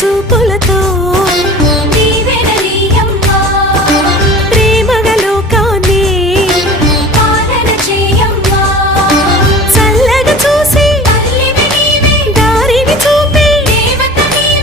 to